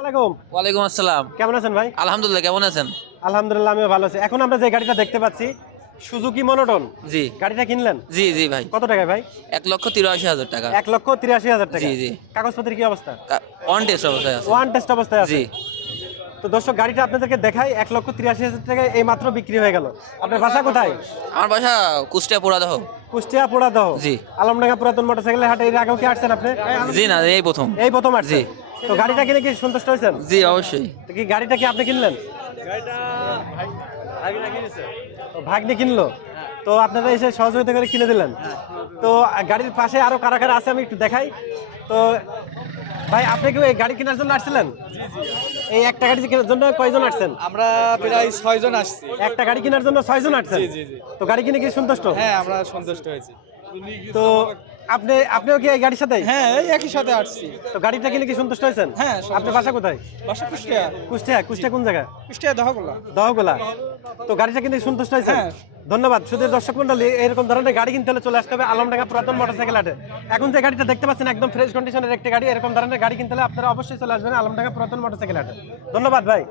ওয়ালাইকুম আসসালাম। কেমন আছেন ভাই? আলহামদুলিল্লাহ, কেমন আছেন? আলহামদুলিল্লাহ আমিও ভালো আছি। এখন আমরা যে গাড়িটা দেখতে পাচ্ছি সুজুকি মনোটন, জি গাড়িটা কিনলেন জি জি ভাই, কত টাকায় ভাই? 1,83,000 টাকা। 1,83,000 টাকা। জি জি, কাগজপত্রের কি অবস্থা? অন টেস্ট অবস্থায় আছে। ওয়ান টেস্ট অবস্থায় আছে। জি, তো দর্শক গাড়িটা আপনাদেরকে দেখাই, 1,83,000 টাকায় এই মাত্র বিক্রি হয়ে গেল। আপনার বাসা কোথায়? আমার বাসা কুষ্টিয়া পোড়াদহ। কুষ্টিয়া পোড়াদহ। জি। আলমডাঙ্গা পুরাতন মোটরসাইকেলের হাটে এর আগেও কি আসছেন আপনি? জি না, এই প্রথম। এই প্রথম আসছেন। জি তো গাড়িটা কিনে কি সন্তুষ্ট হয়েছেন? জি অবশ্যই। তো কি গাড়িটা কি আপনি কিনলেন? তো ভাগ্নে কিনলো। তো আপনারা এসে সহযোগিতা করে কিনে দিলেন। তো গাড়ির পাশে আরো কারা কারা আছে আমি একটু দেখাই। তো ভাই আপনি কি এই গাড়ি কেনার জন্য আসছিলেন? এই একটা গাড়ি কেনার জন্য কয়জন আসছেন? আমরা প্রায় 6 জন আসছি। একটা গাড়ি কেনার জন্য 6 জন আসছেন। জি, জি, জি। তো গাড়ি কিনে কি সন্তুষ্ট? হ্যাঁ, আমরা সন্তুষ্ট হয়েছি। তো আপনিও কি এই গাড়ির সাথে? হ্যাঁ, এই একই সাথে আসছি। তো গাড়িটা কিনে কি সন্তুষ্ট হয়েছেন? হ্যাঁ, সন্তুষ্ট। আপনার বাসা কোথায়? বাসা কুষ্টিয়া। কুষ্টিয়া কোন জায়গা? কুষ্টিয়া দহগোলা। দহগোলা। তো গাড়িটা কিনে সন্তুষ্ট হয়েছেন? হ্যাঁ। ধন্যবাদ। শুধু দর্শক মন্ডলী, এরকম ধরনের গাড়ি কিনতে হলে চলে আসতে হবে আলমডাঙ্গা পুরাতন মোটরসাইকেল হাটে। এখন যে গাড়িটা দেখতে পাচ্ছেন একদম ফ্রেশ কন্ডিশনের একটি গাড়ি, এরকম ধরনের গাড়ি কিনতে হলে আপনারা অবশ্যই চলে আসবেন আলমডাঙ্গা পুরাতন মোটরসাইকেল হাটে। ধন্যবাদ ভাই।